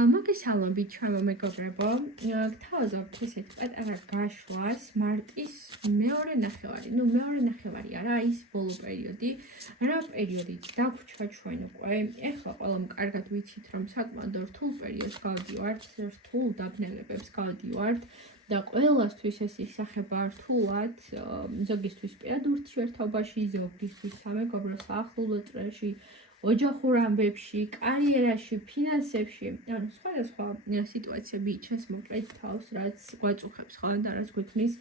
მოგესალმებით ჩემო მეგობრებო. გთავაზობთ ესეთ პატარა გაშვას მარტის მეორე ნახევარი. მეორე ნახევარი არა, ის ბოლო პერიოდი. რა პერიოდით დაგვრჩა ჩვენ უკვე. ეხლა ყველამ კარგად ვიცით, რომ საკმაოდ რთულ პერიოდს გავდივართ, რთულ დაბნელებებს გავდივართ და ყველასთვის ეს ისახება რთულად, ზოგისთვის პირად ურთიერთობაში, ზოგისთვის სამეგობრო საახლობლო წრეში, ოჯახურ ამბებში, კარიერაში, ფინანსებში, ანუ სხვადასხვა სიტუაციები ჩანს მოკლედ თავს, რაც გვაწუხებს ხოლმე და რაც გვექმნის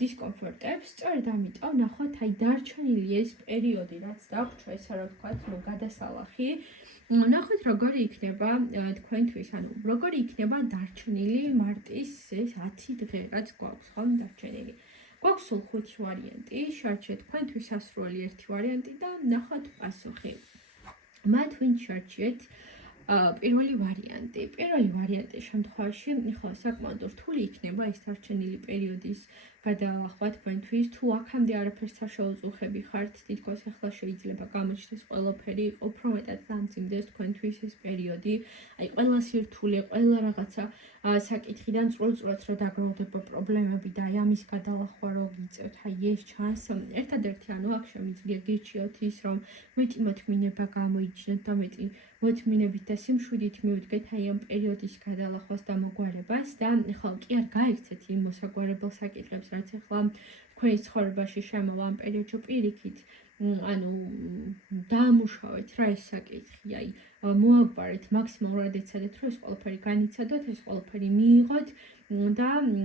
დისკომფორტებს. სწორედ ამიტომ ნახოთ აი დარჩენილი ეს პერიოდი, რაც დაგვრჩა, ესა რა ვთქვათ, გადასალახი. ნახოთ როგორი იქნება თქვენთვის, ანუ როგორი იქნება დარჩენილი მარტის ეს 10 დღე, რაც გვაქვს ხოლმე დარჩენილი. გვაქვს სულ 5 ვარიანტი, შარჩე თქვენთვის ასრული ერთი ვარიანტი და ნახოთ პასუხი. მათ ვინ შარჩიეთ პირველი ვარიანტი. პირველი ვარიანტის შემთხვევაში ხო საკმაოდ რთული იქნება ეს დარჩენილი პერიოდის გადალახვა თქვენთვის. თუ აქამდე არაფერს არ შეუწუხები ხართ, თითქოს ახლა შეიძლება გამოჩნდეს ყველაფერი, უფრო მეტად დამძიმდეს თქვენთვის ეს პერიოდი. აი ყველა სირთულე, ყველა რაღაცა საკითხიდან წვრილ-წვრილად რა დაგროვდება პრობლემები და აი ამის გადალახვა რო გიწევთ, აი ეს ჩანს. ერთადერთი ანუ აქ შემიძლია გირჩიოთ ის, რომ მეტი მოთმინება გამოიჩინოთ და მეტი მოთმინებით და სიმშვიდით მივიდგეთ აი ამ პერიოდის გადალახვას და მოგვარებას და ხო კი არ გაიქცეთ იმ მოსაგვარებელ საკითხებს, რაც ახლა თქვენის ცხოვრებაში შემოვა ამ პერიოდში პირიქით. ანუ დაამუშავეთ რა ეს საკითხი, აი მოაგვარეთ მაქსიმალურად ეცადეთ, რომ ეს ყველაფერი განიცადოთ, ეს ყველაფერი მიიღოთ და ანუ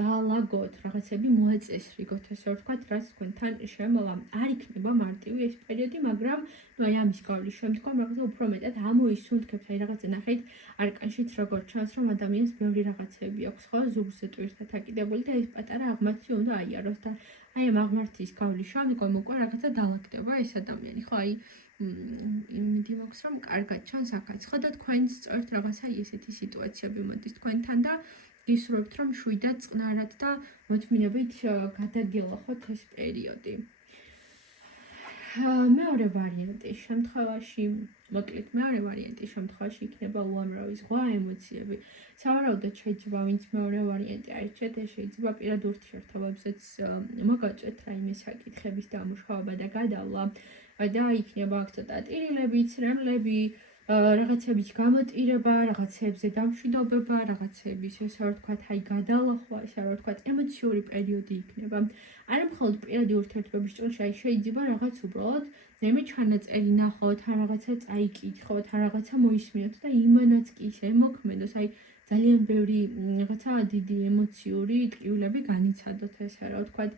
დაალაგოთ რაღაცები მოაწესრიგოთ, ესე ვთქვათ, რაც თქვენთან შემოვა. არ იქნება მარტივი ეს პერიოდი, მაგრამ აი ამის გავლის შემდგომ რაღაცა უფრო მეტად ამოისუნთქებთ, აი რაღაცა ნახეთ არკანშიც როგორ ჩანს, რომ ადამიანს ბევრი რაღაცები აქვს, ხო, ზურგზე ტვირთად აკიდებული და ეს პატარა აღმართი უნდა აიაროს და აი ამ აღმართის გავლის შემდგომ უკვე რაღაცა დაალაგდება ეს ადამიანი, ხო, აი იმედი მაქვს, რომ კარგად ჩანს აქაც, ხო და თქვენც სწორედ რაღაცა ესეთი სიტუაციები მოდის თქვენთან და გისურვებთ, რომ შვიდად, წყნარად და მოთმინებით გადაგელახოთ ეს პერიოდი. მეორე ვარიანტის შემთხვევაში, მოკლედ მეორე ვარიანტის შემთხვევაში იქნება უამრავი ზღვა ემოციები. სავარაუდოდ შეიძლება ვინც მეორე ვარიანტი აირჩიეთ, ეს შეიძლება პირად ურთიერთობებზეც მოგაწვეთ რაიმე საკითხების დამუშავება და გადავლა და იქნება აქ ცოტა ტირილები, ცრემლები, რაღაცების გამოტირება, რაღაცებზე დამშვიდობება, რაღაცების ესე ვთქვათ, აი გადალახვა, ესე ვთქვათ, ემოციური პერიოდი იქნება. არა მხოლოდ პირადი ურთიერთობების ჭრილში, აი შეიძლება რაღაც უბრალოდ ნემი ჩანაწერი ნახოთ, ან რაღაცა წაიკითხოთ, ან რაღაცა მოისმინოთ და იმანაც კი ისე მოქმედოს, აი ძალიან ბევრი რაღაცა დიდი ემოციური ტკივილები განიცადოთ, ესე რა ვთქვათ.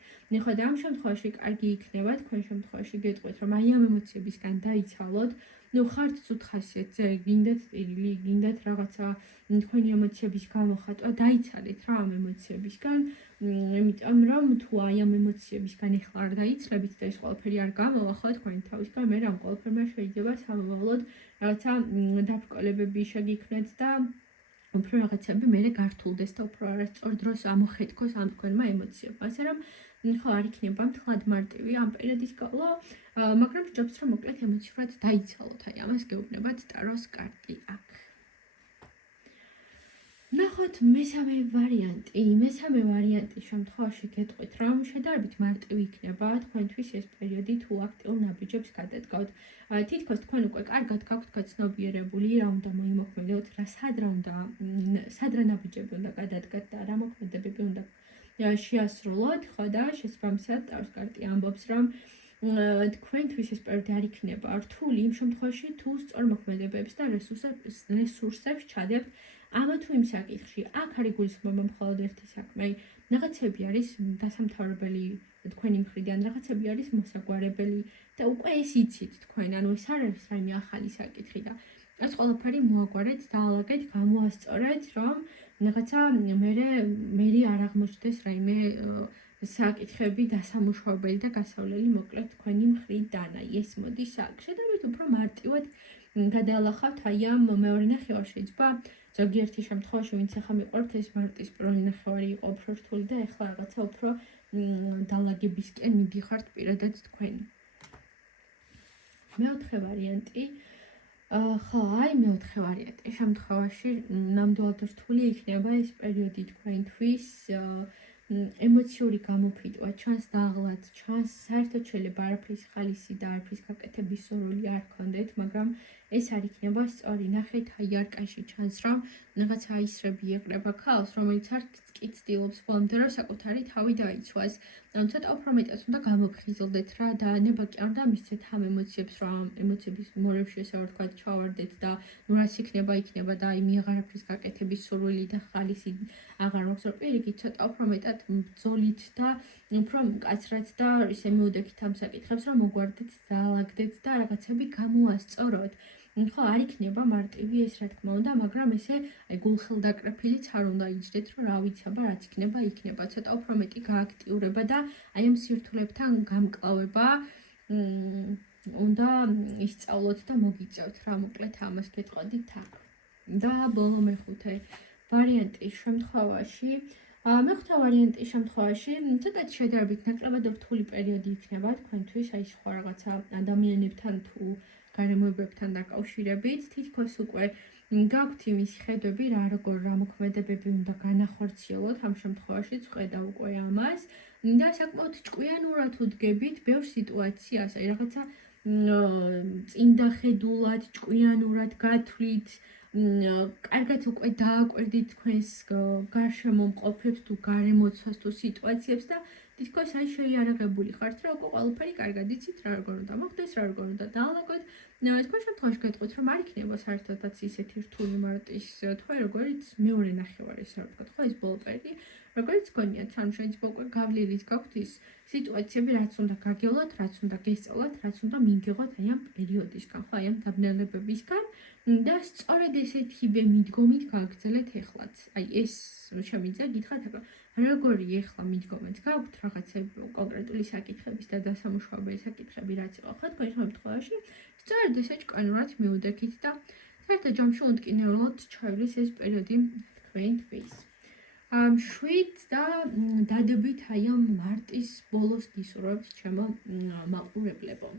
ხო და ამ შემთხვევაში კარგი იქნება თქვენ შემთხვევაში გეტყვით, რომ აი ამ ემოციებისგან დაიცალოთ. ხართ ცუდ ხასიათზე, გინდათ ტირილი, გინდათ რაღაცა თქვენი ემოციების გამოხატვა, დაიცალეთ რა ამ ემოციებისგან, იმიტომ რომ თუ აი ამ ემოციებისგან ეხლა არ დაიცლებით და ეს ყველაფერი არ გამოვა ხო თქვენი თავისგან, მე ამ ყველაფერმა შეიძლება სამომავლოდ რაღაცა დაბრკოლებები შეგიქმნეთ და უფრო რაღაცები მე გართულდეს და უფრო არასწორ დროს ამოხეთქოს ამ თქვენმა ემოციებმა. ასე რომ ხო არ იქნება მთლად მარტივი ამ პერიოდის გავლა, მაგრამ ჯობს რომ მოკლედ ემოციურად დაიცალოთ, აი ამას გეუბნებათ ტაროს კარტი აქ. ნახოთ მესამე ვარიანტი. მესამე ვარიანტის შემთხვევაში გეტყვით, რომ შედარებით მარტივი იქნება თქვენთვის ეს პერიოდი თუ აქტიურ ნაბიჯებს გადადგავთ. თითქოს თქვენ უკვე კარგად გაქვთ გაცნობიერებული, რა უნდა მოიმოქმედოთ, სად რა ნაბიჯები უნდა გადადგათ და რა მოქმედებები უნდა შეასრულოთ, ხო და შესაბამისად ტაროს კარტი ამბობს, რომ თქვენთვის ეს პერიოდი არ იქნება რთული იმ შემთხვევაში, თუ სწორ მოქმედებებს და რესურსებს ჩადებთ ამა თუ იმ საკითხში. აქ არ იგულისხმება მხოლოდ ერთი საქმე, რაღაცები არის დასამთავრებელი თქვენი მხრიდან, რაღაცები არის მოსაგვარებელი და უკვე ეს იცით თქვენ, ანუ ეს არ არის რაიმე ახალი საკითხი და ეს ყველაფერი მოაგვარეთ, დაალაგეთ, გამოასწორეთ, რომ რაღაცა მე არ აღმოჩნდეს რაიმე საკითხები დასამუშავებელი და გასავლელი მოკლედ თქვენი მხრიდან. აი ეს მოდის აქ. შედარებით უფრო მარტივად გადაალახავთ აი ამ მეორე ნახევარში. შეიძლება ზოგიერთი შემთხვევაში, ვინც ახლა მიყვართ ეს მარტის პირველი ნახევარი იყო უფრო რთული და ახლა რაღაცა უფრო დალაგებისკენ მიდიხართ პირადად თქვენ. მეოთხე ვარიანტი ხო, აი მეოთხე ვარიანტი. შემთხვევაში ნამდვილად რთული იქნება ეს პერიოდი თქვენთვის, ემოციური გამოფიტვა, ჩანს დაღლაც, ჩანს საერთოდ შეიძლება არაფრის ხალისი და არაფრის გაკეთების სურვილი არ გქონდეთ, მაგრამ ეს არ იქნება სწორი. ნახეთ, აი არკაში ჩანს, რომ რაღაცა აისრები ეყრება ქალს, რომელიც არც კი ცდილობს ბოლომდე რომ საკუთარი თავი დაიცვას. ცოტა უფრო მეტად უნდა გამოფხიზლდეთ რა და ნება კი არ უნდა მისცეთ ამ ემოციებს, რომ ამ ემოციების მორევში ესე ვთქვა ჩავარდეთ და ნუ რაც იქნება და აი მიაღარაფრის გაკეთების სურვილი და ხალისი აღარ მაქვს, რომ პირიქით ცოტა უფრო მეტად ბრძოლით და უფრო მკაცრად და ისე მივდექით ამ საკითხებს, რომ მოგვარდეთ, დაალაგდეთ და რაღაცები გამოასწოროთ. ხო, არ იქნება მარტივი ეს რა თქმა უნდა, მაგრამ ესე აი გულხელდაკრეფილიც არ უნდა იჯდეთ, რომ რა ვიცი, აბა რაც იქნება, ცოტა უფრო მეტი გააქტიურება და აი ამ სირთულებთან გამკლავება უნდა ისწავლოთ და მოგიწევთ რა, მოკლედ ამას გეტყოდით აქ. და ბოლო მეხუთე ვარიანტის შემთხვევაში, მეხუთე ვარიანტის შემთხვევაში ცოტა შედარებით ნაკლებად რთული პერიოდი იქნება თქვენთვის, აი სხვა რაღაცა ადამიანებთან თუ გარემოებებთან დაკავშირებით, თითქოს უკვე გაქვთ იმის ხედვები, რა მოქმედებები უნდა განახორციელოთ ამ შემთხვევაშიც ხედავ უკვე ამას და საკმაოდ ჭკვიანურად უდგებით ბევრ სიტუაციას, აი რაღაცა წინდახედულად, ჭკვიანურად გათვლით, კარგად უკვე დააკვირდით თქვენს გარშემო მყოფებს თუ გარემოცვას თუ სიტუაციებს და თითქოს აი შეიარაღებული ხართ, რომ უკვე ყველაფერი კარგად იცით, რა როგორ უნდა მოხდეს, რა როგორ უნდა დაალაგოთ. თქვენ შემთხვევაში გეტყვით, რომ არ იქნება საერთოდაც ისეთი რთული მარტის თქვენ როგორც მეორე ნახევარი, ესე ვთქვათ, ხო, ეს ბოლო პერიოდი, როგორც გონიათ, ანუ შეიძლება უკვე გავლილით გაქვთ ის სიტუაციები, რაც უნდა გაგევლოთ, რაც უნდა გესწავლოთ, რაც უნდა მიიღოთ აი ამ პერიოდისგან, ხო, აი ამ დაბნელებებისგან და სწორედ ესეთი მიდგომით გააგრძელეთ ეხლაც. აი ეს შემიძლია გითხრათ, როგორი ეხლა მიდგომაც გაქვთ რაღაცები კონკრეტული საკითხების და დასამუშავებელი საკითხები რაც იყო, ხო, თქვენ შემთხვევაში სწორედ ესე ჭკვიანურად მივდექით და საერთოდ ჯამში უნტკინეულად ჩაივლის ეს პერიოდი თქვენთვის. 7 და დადებით აი ამ მარტის ბოლოს გისურვებთ ჩემო მაყურებლებო.